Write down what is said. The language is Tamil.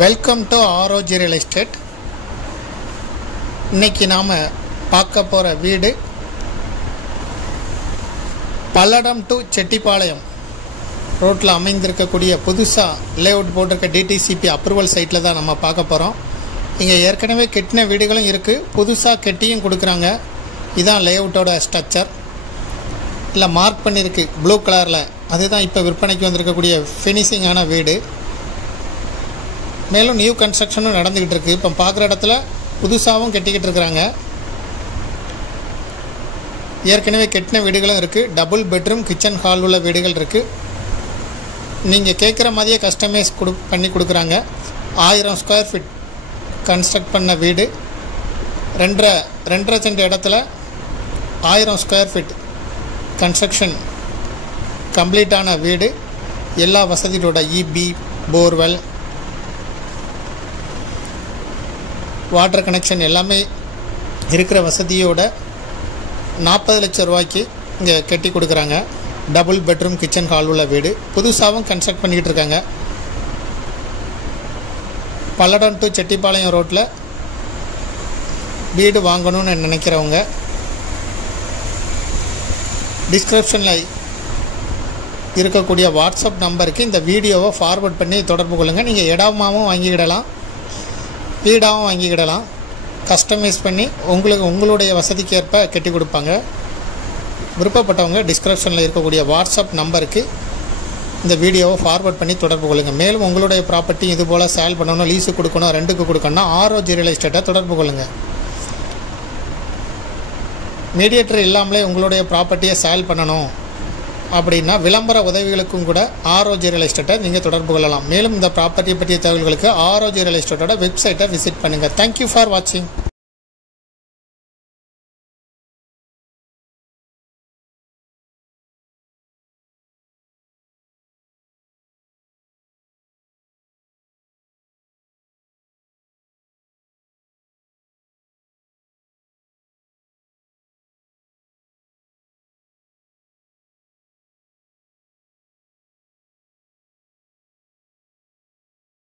Welcome to ஆரோஜி real estate. இன்னைக்கு நாம் பார்க்க போகிற வீடு பல்லடம் டு செட்டிப்பாளையம் ரோட்டில் அமைந்திருக்கக்கூடிய புதுசாக லேஅவுட் போட்டிருக்க டிடிசிபி அப்ரூவல் சைட்டில் தான் நம்ம பார்க்க போகிறோம். இங்கே ஏற்கனவே கெட்டின வீடுகளும் இருக்குது, புதுசாக கெட்டியும் கொடுக்குறாங்க. இதுதான் லேஅவுட்டோட ஸ்ட்ரக்சர். இல்லை மார்க் பண்ணியிருக்கு ப்ளூ கலரில், அதுதான் இப்போ விற்பனைக்கு வந்திருக்கக்கூடிய ஃபினிஷிங்கான வீடு. மேலும் நியூ கன்ஸ்ட்ரக்ஷனும் நடந்துக்கிட்டு இருக்குது. இப்போ பார்க்குற இடத்துல புதுசாகவும் கட்டிக்கிட்டு இருக்கிறாங்க. ஏற்கனவே கெட்டின வீடுகளும் இருக்குது. டபுள் பெட்ரூம் கிச்சன் ஹால் உள்ள வீடுகள் இருக்குது. நீங்கள் கேட்குற மாதிரியே கஸ்டமைஸ் பண்ணி கொடுக்குறாங்க. 1000 ஸ்கொயர் ஃபீட் கன்ஸ்ட்ரக்ட் பண்ண வீடு. 2.5 சென்ட் இடத்துல 1000 ஸ்கொயர் ஃபீட் கன்ஸ்ட்ரக்ஷன் கம்ப்ளீட்டான வீடு. எல்லா வசதியோட இபி, போர்வெல், வாட்டர் கனெக்ஷன் எல்லாமே இருக்கிற வசதியோட 40 லட்சம் ரூபாய்க்கு இங்கே கட்டி கொடுக்குறாங்க. டபுள் பெட்ரூம் கிச்சன் ஹால் உள்ள வீடு. புதுசாகவும் கன்ஸ்ட்ரக்ட் பண்ணிக்கிட்டு இருக்காங்க. பல்லடம் டு செட்டிப்பாளையம் ரோட்டில் வீடு வாங்கணும்னு நினைக்கிறவங்க டிஸ்கிரிப்ஷனில் இருக்கக்கூடிய வாட்ஸ்அப் நம்பருக்கு இந்த வீடியோவை ஃபார்வர்ட் பண்ணி தொடர்பு கொள்ளுங்கள். நீங்கள் இடமாவும் வாங்கிக்கிடலாம், வீடாகவும் வாங்கிக்கிடலாம். கஸ்டமைஸ் பண்ணி உங்களுடைய வசதிக்கு ஏற்ப கட்டி கொடுப்பாங்க. விருப்பப்பட்டவங்க டிஸ்கிரிப்ஷனில் இருக்கக்கூடிய வாட்ஸ்அப் நம்பருக்கு இந்த வீடியோவை ஃபார்வர்ட் பண்ணி தொடர்பு கொள்ளுங்கள். மேலும் உங்களுடைய ப்ராப்பர்ட்டி இதுபோல் சேல் பண்ணணும், லீஸு கொடுக்கணும், ரெண்டுக்கு கொடுக்கணும்னா ஆரோஜி ரியல் எஸ்டேட்டை தொடர்பு கொள்ளுங்கள். மீடியேட்டர் இல்லாமலே உங்களுடைய ப்ராப்பர்ட்டியை சேல் பண்ணணும் அப்படின்னா விளம்பர உதவிகளுக்கும் கூட ஆரோஜி ரியல் எஸ்டேட்டை நீங்கள் தொடர்பு கொள்ளலாம். மேலும் இந்த ப்ராப்பர்ட்டியை பற்றிய தகவல்களுக்கு ஆரோஜி ரியல் எஸ்டேட்டோட வெப்சைட்டை விசிட் பண்ணுங்கள். தேங்க்யூ ஃபார் வாட்சிங்.